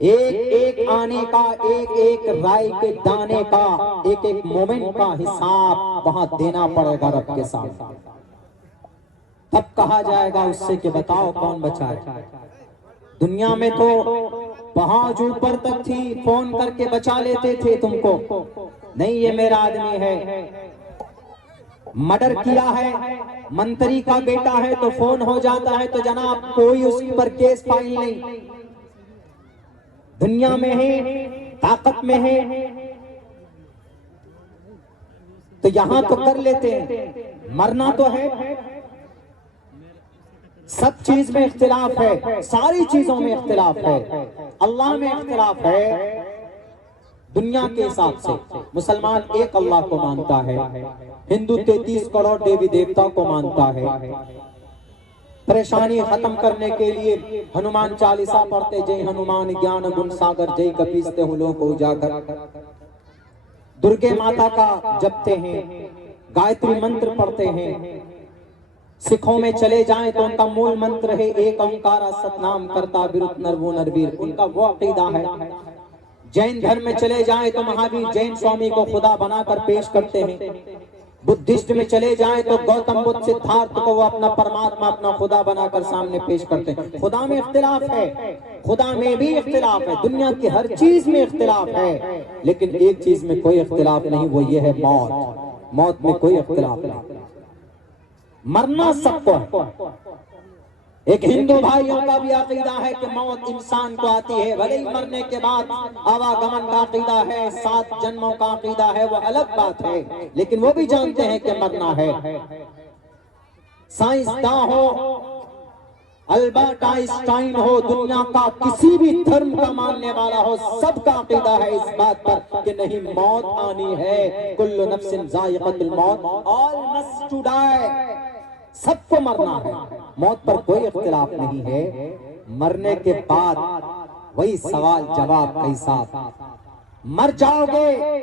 ایک ایک آنے کا، ایک ایک رائے کے دانے کا، ایک ایک مومنٹ کا حساب وہاں دینا پڑے گا رب کے سامنے۔ تب کہا جائے گا اس سے کہ بتاؤ کون بچائے۔ دنیا میں تو پہنچ اوپر تک تھی، فون کر کے بچا لیتے تھے تم کو، نہیں یہ میرا آدمی ہے، مرڈر کیا ہے، منتری کا بیٹا ہے تو فون ہو جاتا ہے تو جناب کوئی اس پر کیس فائل نہیں۔ دنیا میں ہے، طاقت میں ہے تو یہاں تو کر لیتے ہیں، مرنا تو ہے۔ سب چیز میں اختلاف ہے، ساری چیزوں میں اختلاف ہے، اللہ میں اختلاف ہے۔ دنیا کے حساب سے مسلمان ایک اللہ کو مانتا ہے، ہندو 33 کروڑ دیوی دیوتا کو مانتا ہے۔ پریشانی ختم کرنے کے لیے ہنومان چالیسا پڑھتے، جے ہنومان گیان گن ساگر، جے کپیستے ہلوں کو اجاگر۔ درگے ماتا کا جپتے ہیں، گایتری منتر پڑھتے ہیں۔ سکھوں میں چلے جائیں تو ان کا مول منتر ہے ایک اومکارا ستنام کرتا برت نرو نرویر، ان کا وہ عقیدہ ہے۔ جین دھرم میں چلے جائیں تو مہاویر جین سوامی کو خدا بنا کر پیش کرتے ہیں۔ بدھسٹ میں چلے جائیں تو گوتم بدھ سدھارتھ کو وہ اپنا پرماتما، اپنا خدا بنا کر سامنے پیش کرتے ہیں۔ خدا میں اختلاف ہے، خدا میں بھی اختلاف ہے، دنیا کی ہر چیز میں اختلاف ہے، لیکن ایک چیز میں کوئی اختلاف نہیں، وہ یہ ہے موت۔ موت میں کوئی اختلاف نہیں، مرنا سب کو ہے۔ ایک ہندو بھائیوں کا بھی عقیدہ ہے کہ موت انسان کو آتی ہے، بھلے ہی مرنے کے بعد آواگمن کا عقیدہ ہے، 7 جنموں کا عقیدہ ہے، وہ الگ بات ہے، لیکن وہ بھی جانتے ہیں کہ مرنا ہے۔ سائنسداں ہو، البرٹ آئنسٹائن ہو، دنیا کا کسی بھی دھرم کا ماننے والا ہو، سب کا عقیدہ ہے اس بات پر کہ نہیں، موت آنی ہے۔ کل نفس ذائقۃ الموت، all must to die، سب کو مرنا ہے، موت پر کوئی اختلاف نہیں ہے۔ مرنے کے بعد وہی سوال جواب کیسا، مر جاؤ گے۔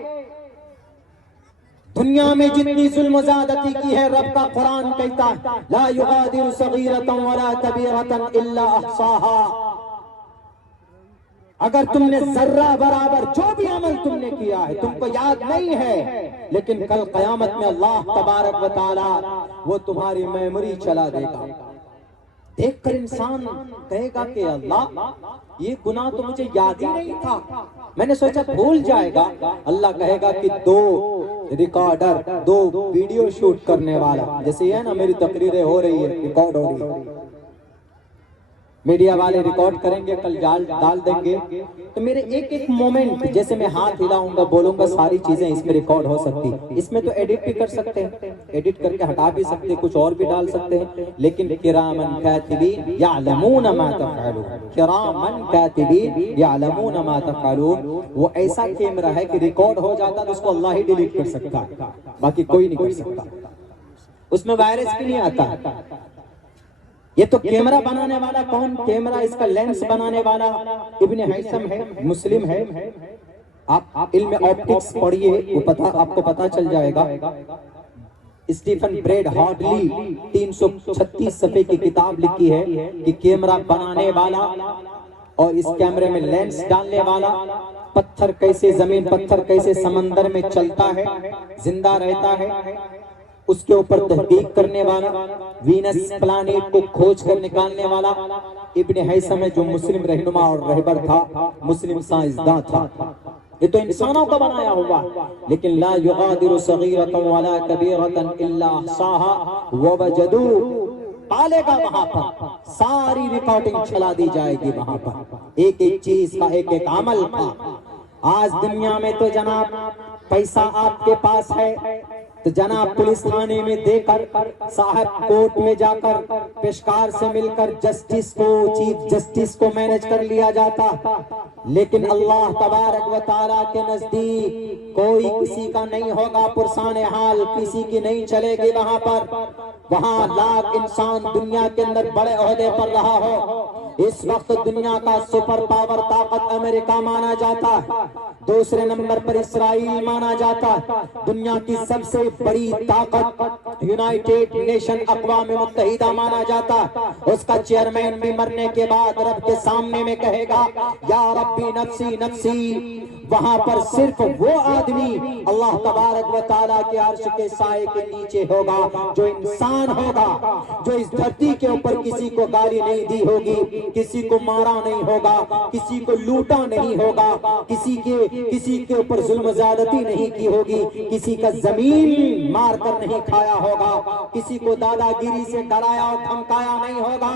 دنیا میں جتنی ظلم و زیادتی کی ہے، رب کا قرآن کہتا ہے لا یغادر صغیرۃ ولا کبیرۃ الا احصاها۔ اگر تم نے ذرہ برابر جو بھی عمل تم نے کیا ہے تم کو یاد نہیں ہے، لیکن کل قیامت میں اللہ تبارک و تعالی وہ تمہاری میموری چلا دے گا۔ دیکھ کر انسان کہے گا کہ اللہ یہ گناہ تو مجھے یاد ہی نہیں تھا، میں نے سوچا بھول جائے گا۔ اللہ کہے گا کہ 2 ریکارڈر، 2 ویڈیو شوٹ کرنے والا، جیسے یہ ہے نا میری تقریریں ہو رہی ہے، ریکارڈ ہو رہی ہے، میڈیا والے ریکارڈ کریں گے، کل ڈال دیں گے، تو میرے ایک ایک مومنٹ، جیسے میں ہاتھ ہلاؤں گا بولوں گا، ساری چیزیں اس میں ریکارڈ ہو سکتی۔ اس میں تو ایڈٹ بھی کر سکتے ہیں، ایڈٹ کر کے ہٹا بھی سکتے ہیں، کچھ اور بھی ڈال سکتے ہیں، لیکن کرامن کاتبین یعلمون ما تفعلون، کرامن کاتبین یعلمون ما تفعلون۔ وہ ایسا کیمرہ ہے کہ ریکارڈ ہو جاتا تو اس کو اللہ ہی ڈیلیٹ کر سکتا ہے، باقی کوئی نہیں کر سکتا، اس میں وائرس بھی نہیں آتا۔ یہ تو کیمرہ بنانے والا کون، کیمرہ اس کا لینس بنانے والا ابن ہیثم ہے، مسلم ہے۔ آپ علم آپٹکس پڑھیے، وہ آپ کو پتا چل جائے گا۔ اسٹیفن بریڈ ہارڈلی 336 صفحے کی کتاب لکھی ہے کہ کیمرہ بنانے والا اور اس کیمرے میں لینس ڈالنے والا، پتھر کیسے زمین، پتھر کیسے سمندر میں چلتا ہے، زندہ رہتا ہے، اس کے اوپر تحقیق کرنے والا، وینس پلانیٹ کو کھوج کر نکالنے والا ابن ہیثم ہے، جو مسلم رہنما اور رہبر تھا، مسلم سائنسداں تھا۔ یہ تو انسانوں کا بنایا ہوا، لیکن لا یغادر صغیرۃ ولا کبیرۃ الا احصاها ووجدوا، پالے گا وہاں پر، ساری ریکارڈنگ چلا دی جائے گی وہاں پر، ایک ایک چیز کا، ایک ایک عمل کا۔ آج دنیا میں تو جناب پیسہ آپ کے پاس ہے تو جناب پولیس تھانے میں دے کر، صاحب کورٹ میں جا کر پیشکار سے مل کر جسٹس کو، چیف جسٹس کو مینج کر لیا جاتا، لیکن اللہ تبارک و تعالیٰ کے نزدیک کوئی کسی کا نہیں ہوگا پرسان حال، کسی کی نہیں چلے گی وہاں پر۔ وہاں لاکھ انسان دنیا کے اندر بڑے عہدے پر رہا ہو، اس وقت دنیا کا سپر پاور طاقت امریکہ مانا جاتا ہے، دوسرے نمبر پر اسرائیل مانا جاتا ہے، دنیا کی سب سے بڑی طاقت یونائیٹڈ نیشن اقوام متحدہ مانا جاتا ہے۔ اس کا چیئرمین بھی مرنے کے بعد رب کے سامنے میں کہے گا یا ربی نفسی نفسی۔ وہاں پر صرف وہ آدمی اللہ تبارک و تعالیٰ کے عرش کے سائے کے نیچے ہوگا جو انسان ہوگا، جو اس دھرتی کے اوپر کسی کو گالی نہیں دی ہوگی، کسی کو مارا نہیں ہوگا، کسی کو لوٹا نہیں ہوگا، کسی کے اوپر ظلم زیادتی نہیں کی ہوگی، کسی کا زمین مار کر نہیں کھایا ہوگا، کسی کو دادا گیری سے ڈرایا اور دھمکایا نہیں ہوگا۔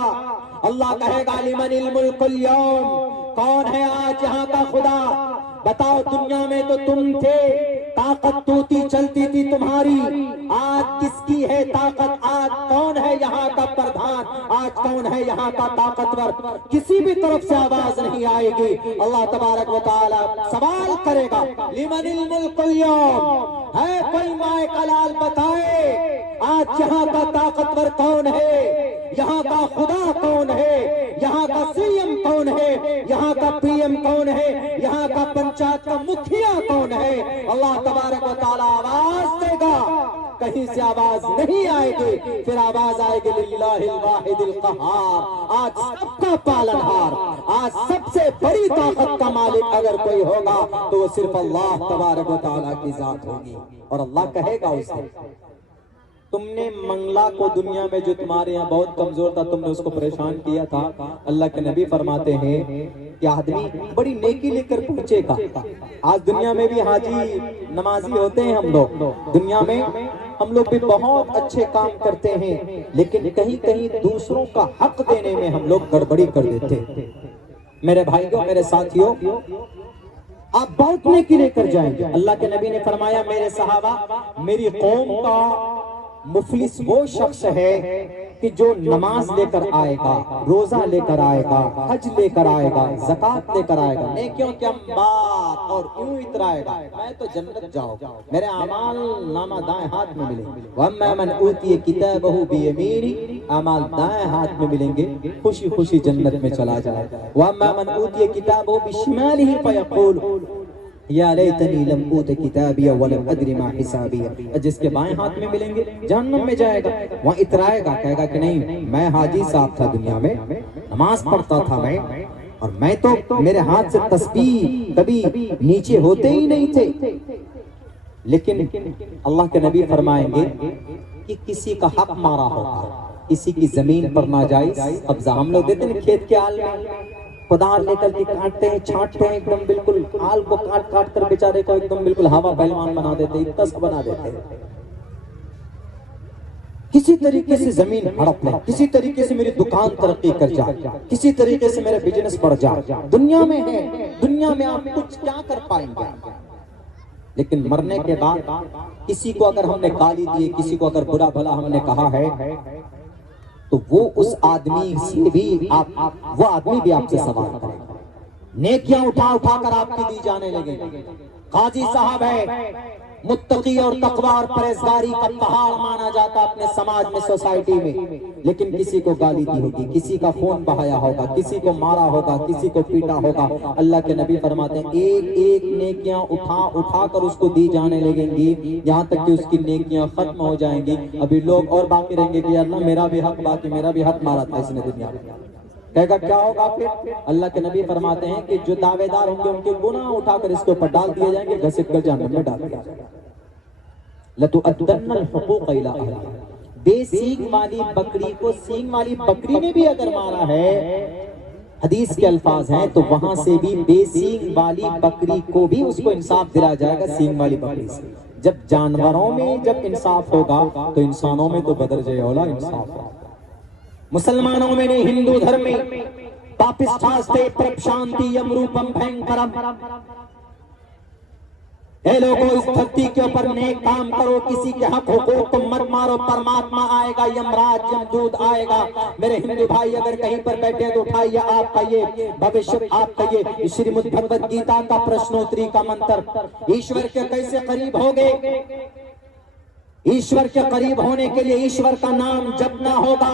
اللہ کہے گا لمن الملک اليوم، کون ہے آج یہاں کا خدا؟ بتاؤ، دنیا میں تو تم تھے، طاقت توتی چلتی تھی تمہاری، آج کس کی ہے طاقت؟ آج کون ہے یہاں کا پردھان؟ آج کون ہے یہاں کا طاقتور؟ کسی بھی طرف سے آواز نہیں آئے گی۔ اللہ تبارک و تعالی سوال کرے گا لمن الملک اليوم، ہے کوئی مائے کلال بتائے آج یہاں کا طاقتور کون ہے؟ یہاں کا خدا کون ہے؟ یہاں کا سی ایم کون ہے؟ یہاں کا پی ایم کون ہے؟ یہاں کا پنچایت کا مکھیا کون ہے؟ اللہ تبارک و تعالی آواز دے گا، کہیں سے آواز نہیں آئے گی، پھر آواز آئے گی للہ الواحد القہار، آج سب کا پالنہار، آج سب سے بڑی طاقت کا مالک اگر کوئی ہوگا تو وہ صرف اللہ تبارک و تعالی کی ذات ہوگی۔ اور اللہ کہے گا اس سے تم نے منگلا کو دنیا میں جو تمہارے یہاں بہت کمزور تھا، تم نے اس کو پریشان کیا تھا۔ اللہ کے نبی فرماتے ہیں کہ آدمی بڑی نیکی لے کر پہنچے گا۔ آج دنیا میں بھی حاجی نمازی ہوتے ہیں ہم لوگ، دنیا میں ہم لوگ بھی بہت اچھے کام کرتے ہیں، لیکن کہیں کہیں دوسروں کا حق دینے میں ہم لوگ گڑبڑی کر دیتے ہیں۔ میرے بھائیوں، میرے ساتھیوں، آپ بہت نیکی لے کر جائیں گے۔ اللہ کے نبی نے فرمایا میرے صحابہ، میری قوم کا مفلس وہ شخص ہے کہ جو نماز لے کر آئے گا، روزہ لے کر آئے گا، حج لے کر آئے گا، زکوٰۃ لے کر آئے گا، نیکیوں کے انبار اور یوں اترائے گا میں تو جنت جاؤں، میرے اعمال نامہ دائیں ہاتھ میں ملیں گے۔ وَأَمَّا مَنْ أُوتِيَ كِتَابَهُ بِيَمِينِهِ، اعمال دائیں ہاتھ میں ملیں گے، خوشی خوشی جنت میں چلا جائے۔ وَأَمَّا مَنْ أُوتِيَ كِتَابَهُ بِشِمَالِهِ فَيَقُولُ یا لیتنی لم اوت کتابی ولم ادری ما حسابی، جس کے بائیں ہاتھ میں ملیں گے جہنم میں جائے گا، وہاں اترائے گا، کہے گا کہ نہیں، میں حاجی صاحب تھا دنیا میں، نماز پڑھتا تھا میں، اور میں تو میرے ہاتھ سے تسبیح کبھی نیچے ہوتے ہی نہیں تھے۔ لیکن اللہ کے نبی فرمائیں گے کہ کسی کا حق مارا ہوگا، کسی کی زمین پر ناجائز قبضہ، ہم لوگ دیتے ہیں کھیت کے آل میں کدال لے کر کے کاٹتے ہیں، چھانٹتے ہیں، ایک دم بالکل آل کو کاٹ کاٹ کر بیچارے کو ایک دم بالکل ہوا پہلوان بنا دیتے ہیں، اتنا سا بنا دیتے ہیں۔ کسی طریقے سے زمین ہڑپ لے، کسی طریقے سے میری دکان ترقی کر جائے، کسی طریقے سے میرا بزنس بڑھ جائے، دنیا میں ہے، دنیا میں آپ کچھ کیا کر پائیں گے؟ لیکن مرنے کے بعد کسی کو اگر ہم نے گالی دی، کسی کو اگر برا بھلا ہم نے کہا ہے، تو وہ اس آدمی سے بھی وہ آدمی بھی آپ سے سوال کرے گا، نیکیاں اٹھا اٹھا کر آپ کی دی جانے لگے۔ قاضی صاحب ہے، متقی اور تقوی اور پرہیزگاری کا پہاڑ مانا جاتا اپنے سماج میں، سوسائٹی میں، لیکن کسی کو گالی دی ہوگی، کسی کا خون بہایا ہوگا، کسی کو مارا ہوگا، کسی کو پیٹا ہوگا۔ اللہ کے نبی فرماتے ہیں ایک ایک نیکیاں اٹھا اٹھا کر اس کو دی جانے لگیں گی، یہاں تک کہ اس کی نیکیاں ختم ہو جائیں گی۔ ابھی لوگ اور باقی رہیں گے کہ اللہ میرا بھی حق باقی، میرا بھی حق مارا تھا اس نے دنیا میں، کہے گا کیا ہوگا پھر؟ اللہ کے نبی فرماتے ہیں کہ جو دعوے دار ہوں گے ان کے گناہ اٹھا کر اس کے اوپر ڈال دیے جائیں گے، گھسیٹ کر جہنم میں ڈال دیا جائے گا۔ لَتُؤَدَّنَّ الْحُقُوقَ إِلَىٰ أَهْلِهَا، بے سینگ والی بکری کو سینگ والی بکری نے بھی اگر مارا ہے، حدیث کے الفاظ ہیں، تو وہاں سے بھی بے سینگ والی بکری کو بھی اس کو انصاف دلا جائے گا سینگ والی بکری سے۔ جب جانوروں میں جب انصاف ہوگا تو انسانوں میں تو بدرجہ اولا انصاف ہوگا۔ مسلمانوں میں نہیں، ہندو دھرم میں پاپستھاستے پرپشانتی یمروپم بھینکرم، اے لوگوں اس دھرتی کے اوپر نیک کام کرو، کسی کے حق حقوق کو مت مارو، پرماتما آئے گا، یمراج یمدود آئے گا۔ میرے ہندو بھائی اگر کہیں پر بیٹھے تو اٹھائیے آپ کہیے بھوشیہ، آپ کہیے شریمد بھگوت گیتا کا پرشنوتری کا منتر، ایشور کے کیسے قریب ہوگے؟ ایشور کے قریب ہونے کے لیے ایشور کا نام جپنا ہوگا،